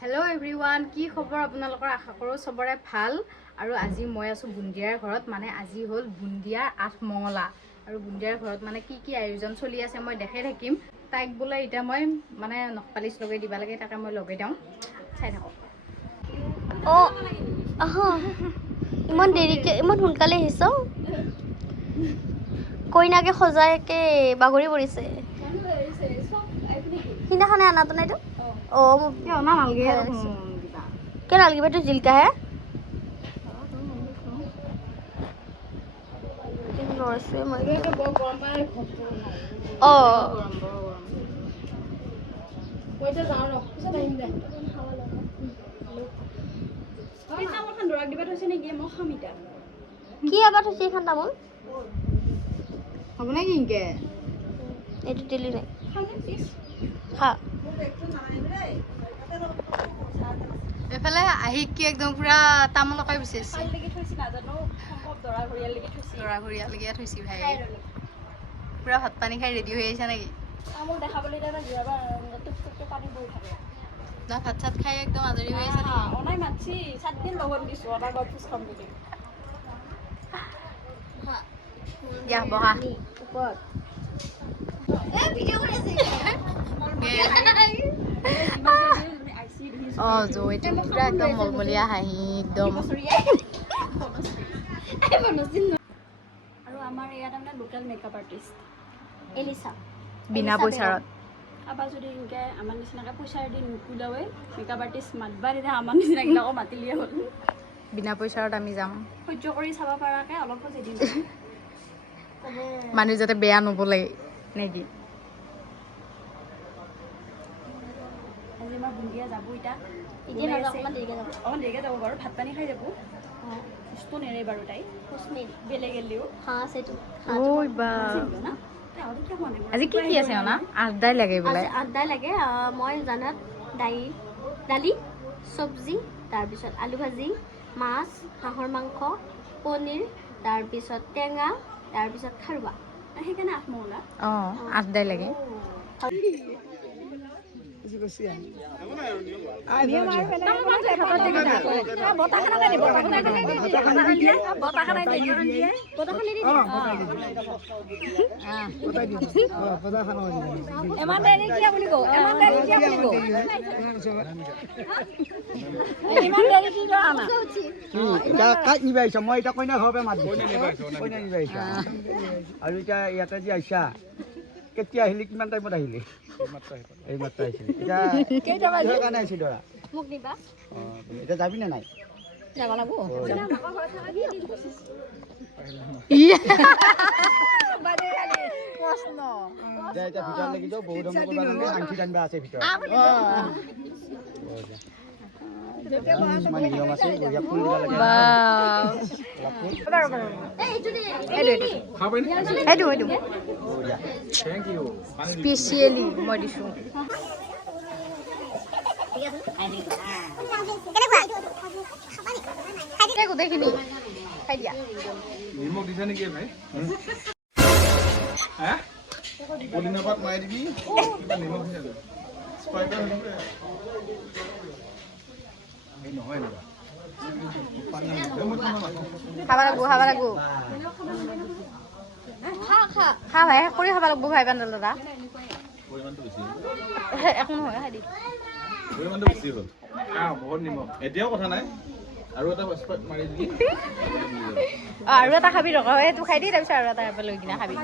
hello everyone की खबर আপোনালোকৰ আশা কৰো সবৰে ভাল আৰু আজি মই আছো বুন্দিয়াৰ ঘৰত মানে আজি হল বুন্দিয়াৰ আঠমঙলা আৰু বুন্দিয়াৰ ঘৰত মানে কি আয়োজন চলি আছে মই দেখাই থাকিম তাইক বলে এটা মই মানে নখপালিশ লগাই দিবা লাগে তাকে মই লগাই দাও চাই থাকক ও আহা ইমান দেৰিকে ইমান সোনকালে আহিছো কইনাকে খজায়কে বাগৰি পৰিছে সিদিনাখনে আনাতো নাইতো ও কিয় না নালগে क्या नाल की जिल का है ओ কি আবার হচ্ছে এখান তামল হ'ব না কিনকে এটো দিলি নাই খা এফালে আহি কি একদম পুরা তামোল লগাই বিচাৰিছে দৰা ঘৰিয়া লাগি থৈছি ভাই পুৰা ভাত পানী খাই ৰেডি হৈ আহিছে নেকি তামোল দেখাবলৈ এটা দিবা টুক টুক পানী বৈ থাকে না ভাত চাত খাই একদম আজৰি হৈ আহিছে নেকি অনাই মাছি সাত দিন লগত দিছো আবাৰ গপুস খাম বুলি ইয়া বহা উপৰ এ ভিডিও কৰি আছে অ জয়টো পুৰা একদম মলমলীয়া হাঁহি একদম আৰু আমাৰ ইয়াত মানে লোকেল মেকআপ আৰ্টিষ্ট এলিসা বিনা পইচাৰত আবাৰ যদি ইনকে আমাৰ নিচিনাকে পইচা দি নুকুলাৱে মেকআপ আৰ্টিষ্ট মাতবা দিলে আমাৰ নিচিনাবিলাকো মাতিলিয়ে হ'ল বিনা পইচাৰত আমি যাম সহ্য কৰি চাব পৰাকে অলপ পইচা দিম মানুহ যাতে বেয়া নবলে নেকি আজি আমাৰ বুন্দিয়া যাব এতিয়া অকমান দেৰিকে যাব বাৰু ভাত পানী খাই যাব সুস্থ নেৰে বাৰু তাই বেলেগ গেলিও সেইটো ওই বা আজি কি আছে না আড্ডাই লাগে বোলে আড্ডাই লাগে মই জানাত দালি চব্জি তাৰপিছত আলু ভাজি মাছ হাঁহৰ মাংস পনীৰ তাৰপিছত টেঙা তাৰপিছত খাৰুৱা সেইকাৰণে আঠমঙলা আড্ডাই লাগে মই এতিয়া কইনা ঘৰৰ মাত কইনা নিবা আহিছা আৰু এতিয়া ইয়াতে যে আহিছা কেতিয়া আহিলি কিমান টাইমত আহিলি এই মাত্ৰ আহিছিলি এতিয়া কাৰণে আহিছি দৰা মোক নিবা এতিয়া যাবি নে নাই যাব লাগব প্ৰশ্ন এতিয়া ভিতৰত লাগি যাওঁ বহুত আংঠি টানিবা আছে ভিতৰত নিয়ম আছে ফুল দিব লাগে স্পেচিয়েলি মই দিছোঁ গোটেইখিনি খাই দিয়া নিমখ দিছা নেকি ভাই হা পলিনা পাত মাৰি দিবি কিবা নিমখ দিছা স্পাইডাৰ নহয় না খাব লাগিব খা ভাই কৰি খাব লাগিব ভাই বান্দল দাদা পৰিমাণটো বেছি একো নহয় খাই দি পৰিমাণটো বেছি হ'ল বহুত নিমখ এতিয়াও কথা নাই আৰু এটা স্পাইট মাৰি দিবি আৰু এটা খাবি ৰখ এইটো খাই দি তাৰপিছত আৰু এটা লৈ কিনে খাবি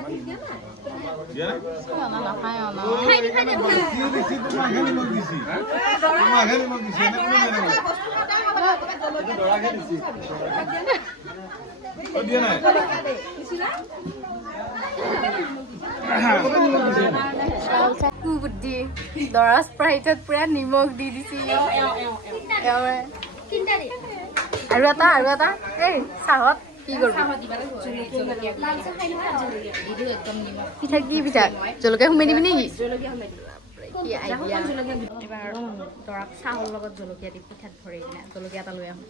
বুদ্ধি দৰা স্প্ৰাইটত পুৰা নিমখ দি দিছি আৰু এটা এই চাহত কি কৰবি পিঠা কি পিঠা জলকীয়া সোমাই দিবি নেকি কি আইডিয়া এবাৰ দৰাক চাহৰ লগত জলকীয়া দি পিঠাত ভৰাই কিনে জলকীয়া এটা লৈ আহোঁ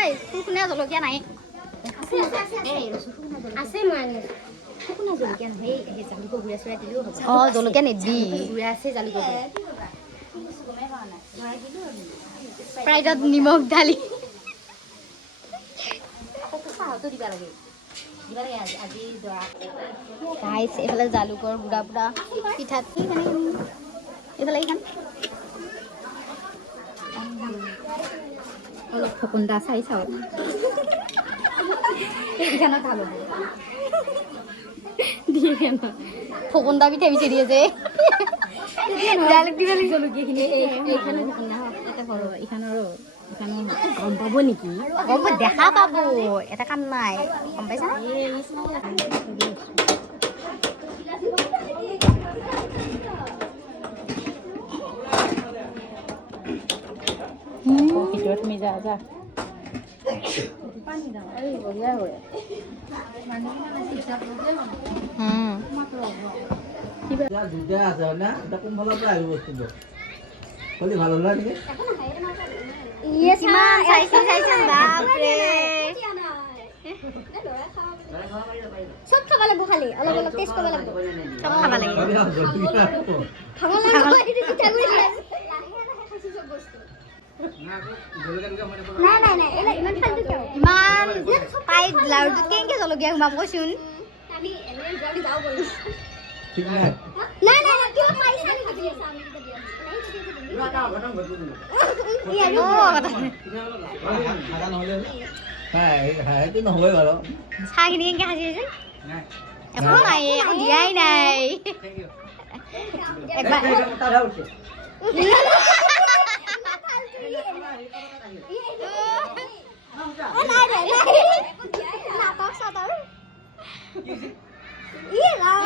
এই কোনে জলকীয়া নাই আছে মই আনি অঁ জলকীয়া নিদি ফ্ৰাইডত নিমখ ঢালি গাইছ এইফালে জালুকৰ গুড়া পুৰা পিঠাত এইফালে এইখন অলপ ফকুন্দা চাই চাওঁ এইখানত ভাল হ'ব দিয়ে কেন ফকুন্দা পিঠা বিচাৰি দিয়ে যে জালুক দিব লাগিব জলকীয়াখিনি এইখানে ফকুন্দা এটা সৰু এইখানৰো গম পাব নেকি গম দেখা পাব এটা কাম নাই গম পাইছা ভিতৰত তুমি যা যা দুটা আছে না এটা কোনফালৰ পৰা আহিব বস্তুটো কলি ভাল হ'ল নেকি চব খাব লাগিব খালি অলপ অলপ টেষ্ট কৰিব লাগিব চব খাব লাগিব খাব লাগিব পিঠাগুড়ি লাহে লাহে খাইছো চব বস্তু নাই নাই নাই এলা ইমান ফালতু কিয় ইমান পাই লাৰুটোত কেনেকৈ জলকীয়া সোমাব কৈছোন আমি এনে যাবি যাও বল ঠিক নাই নাই নাই নাই কিয় পাইছ আমি ভাবি আছা আমি কিটা দিয়া এটা ঘটন ঘটু দিলো খানা নহ'লে সেইটো নহয় বাৰু চাহখিনি কেনেকৈ সাজি আছে নাই একো নাই একো দিয়াই নাই একবাৰ তাৰা উঠে নাই নাই নাটক সাদৰ ই ৰাম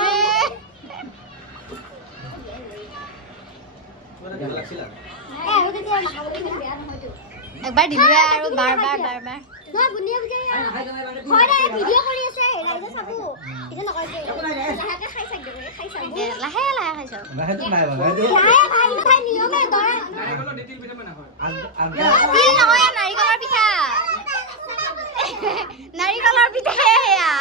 আৰু কেতিয়া মাখাবলৈ বেয়া নহয়তো একবাৰ দিলোৱে আৰু বাৰ বাৰ বাৰ বাৰ নহয় বুনিয়া বুজাই হয় নাই ভিডিঅ' কৰি আছে ৰাইজে চাব এতিয়া নকয় যে লাহেকে খাই চাক দেবে খাই চাব লাহে লাহে খাইছোঁ সেইটো নাই বাৰু লাহে ভাই ভাই নিয়মে দৰা তিল নহয় নাৰিকলৰ পিঠা নাৰিকলৰ পিঠাহে সেয়া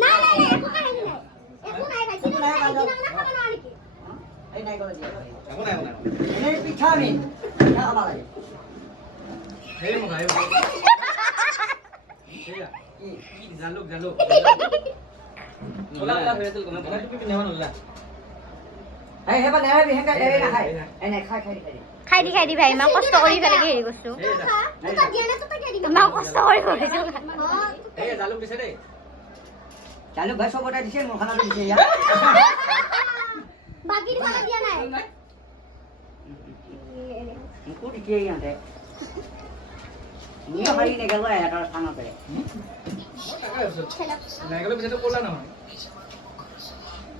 নাই নাই একো নাই একো নাই ভাই একো নাই খাব নোৱাৰা নেকি এই নাই কৰা দিয়া একো নাই এই পিঠা নি পিঠা খাব লাগে হেৰি মোক আহিব সেয়া কি জালুক জালুক ওলা ওলা হৈ আছিল কোনে তুমি পিন্ধাব নলা এই হেবা নাই বিহেঙ্গা এই না খাই এই নাই খাই খাই খাই খাই দি ভাই ইমান কষ্ট কৰি পেলাই হেৰি কৰিছোঁ তোক দিয়া না তোক দিয়া দিম ইমান কষ্ট কৰি কৰিছোঁ এই জালুক দিছে দেই জালুক ভাই সবটা দিছে মোৰ খানাটো দিছে ইয়া বাকি দিব দিয়া নাই মুকু দিছে ইয়াতে নিয়া খাই নে গেল এটা খানাতে নাইগলে পিছতে ক'লা নহয়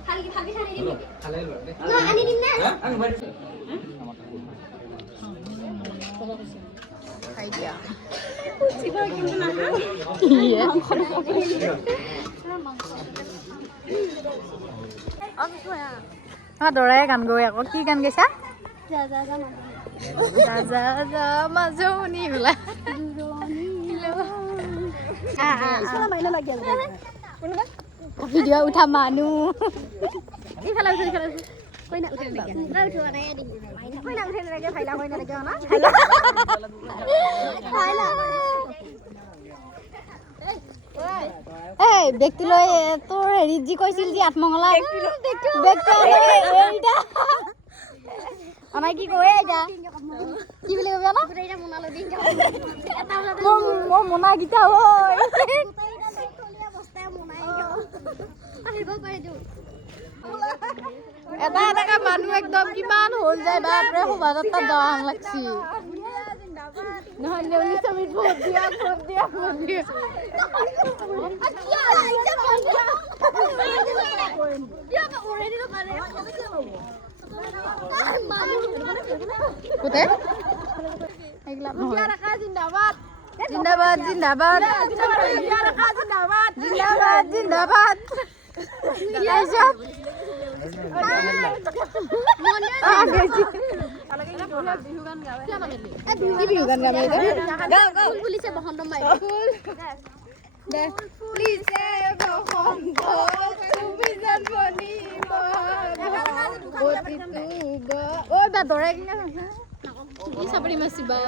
খালি ভাবি খালি দিম খালে লোৱা দেই ন আনি দিম না আমি ভাই খাই দিয়া আমাৰ দৰাই গান গৈ আকৌ কি গান গাইছা ৰাজা মাজনী ওলা ভিডিঅ' উঠা মানুহ ইফালে উঠো ইফালে উঠো এই ব্যক্তি লৈ তোৰ হেৰিত যি কৈছিল যি আঠমঙলা আমাৰ কি কয় এতিয়া কি বুলি কবি মোৰ মোনাকেইটা এটা এটাকে মানুহ একদম কিমান হ'ল যায় বাপৰে শোভাযাত্ৰাত যোৱা হাং লাগছি নহয় নেউলি চমিত ভোট দিয়া ভোট দিয়া ভোট দিয়া কোথায় জিন্দাবাদ জিন্দাবাদ জিন্দাবাদ জিন্দাবাদ জিন্দাবাদ ফুলিছে বসন্ত তুমি জন্মনি ঐ বাদৰে কি চাপৰি মাছিবা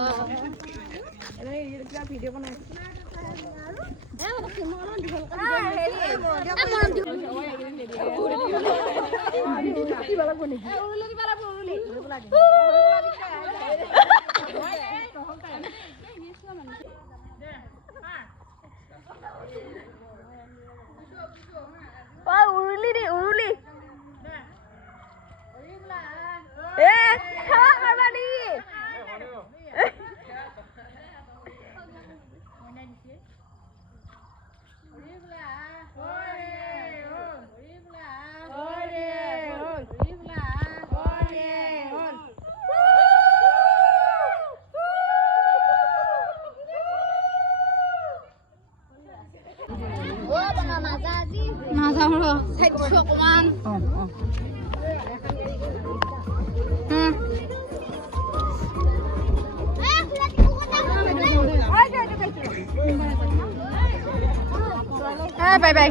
উৰুলি দি উৰুলি নাযাওঁ চাইছো অকমান বাই বাই